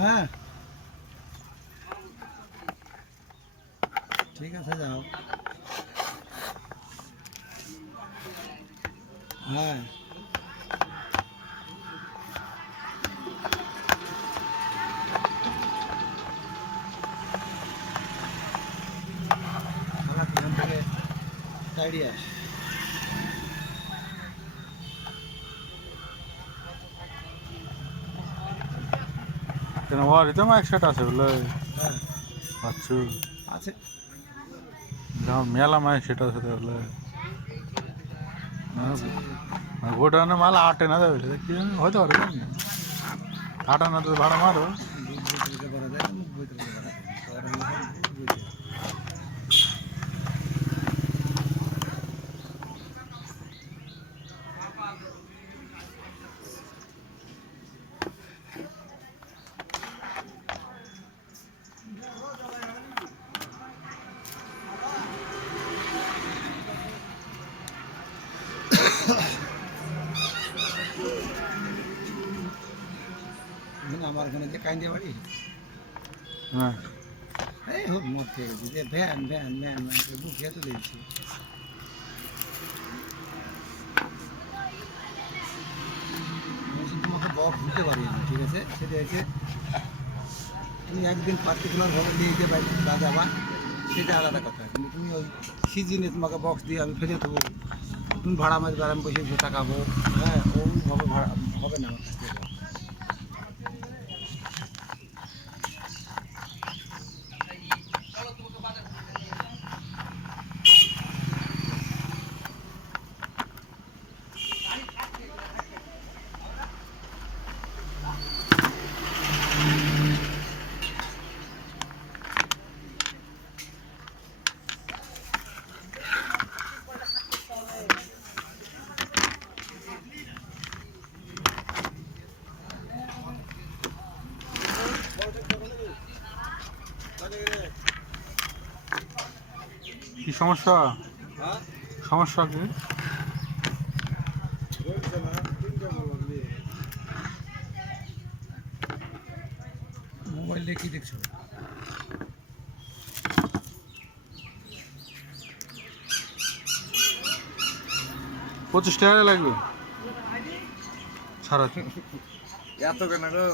হ্যাঁ ঠিক আছে যাও। হ্যাঁ এখান থেকে সাইডে আস। কেন বাড়িতে মাইক সেট আছে বলে হ্যাঁ আচ্ছা আছে। মেলা মাইক সেট আছে তাহলে আছে গোডাউনে মাল আটে না যাবে কি হয়তো পারে আটা না তো ভাড়া মারো। দুধ বইতে করা যায় না, মুখ বইতে করা যায় না। করা হলে সব দুধ বইতে। আমার ওখানে যে কাইন্দিয়া বাড়ি, হ্যাঁ এই হোক মদ খেয়ে গেছি যে ভ্যান ভ্যান ভ্যান বুক খেয়ে তো দিয়েছি। তোমাকে বক্স দিতে পারি না, ঠিক আছে? সেটা হচ্ছে তুমি একদিন পার্টিকুলারভাবে নিয়ে গিয়ে বাজাবা, সেটা আলাদা কথা। কিন্তু তুমি ওই সিজনে তোমাকে বক্স দিয়ে আমি ফেলে দেবো, তুমি ভাড়া মাছ আমি বসে বসে টাকাবো, হ্যাঁ ওইভাবে ভাড়া হবে না আমার কাছ থেকে। কি সমস্যা? সমস্যা কি? মোবাইলে কি দেখছো? $25 লাগবে সারা এত কেন গো?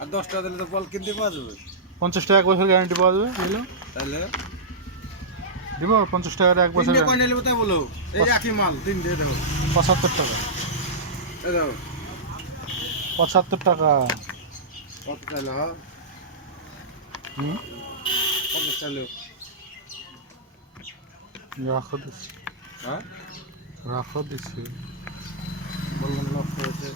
আর 10 টাকা দিলে তো বল কিনতে পাওয়া যাবে। $50 এক বছর গ্যারান্টি পাওয়া যাবে বুঝলো। তাহলে দিব $50 এক বছর তিনটে কয়টা নেবো তা বলো। এই একই মাল তিনটে দাও। 75 টাকা। এই দাও 75 টাকা। কত চাইলো? হুম কত চাইলো? রাখো দিচ্ছি, হ্যাঁ রাখো দিচ্ছি। বললাম নষ্ট হয়েছে।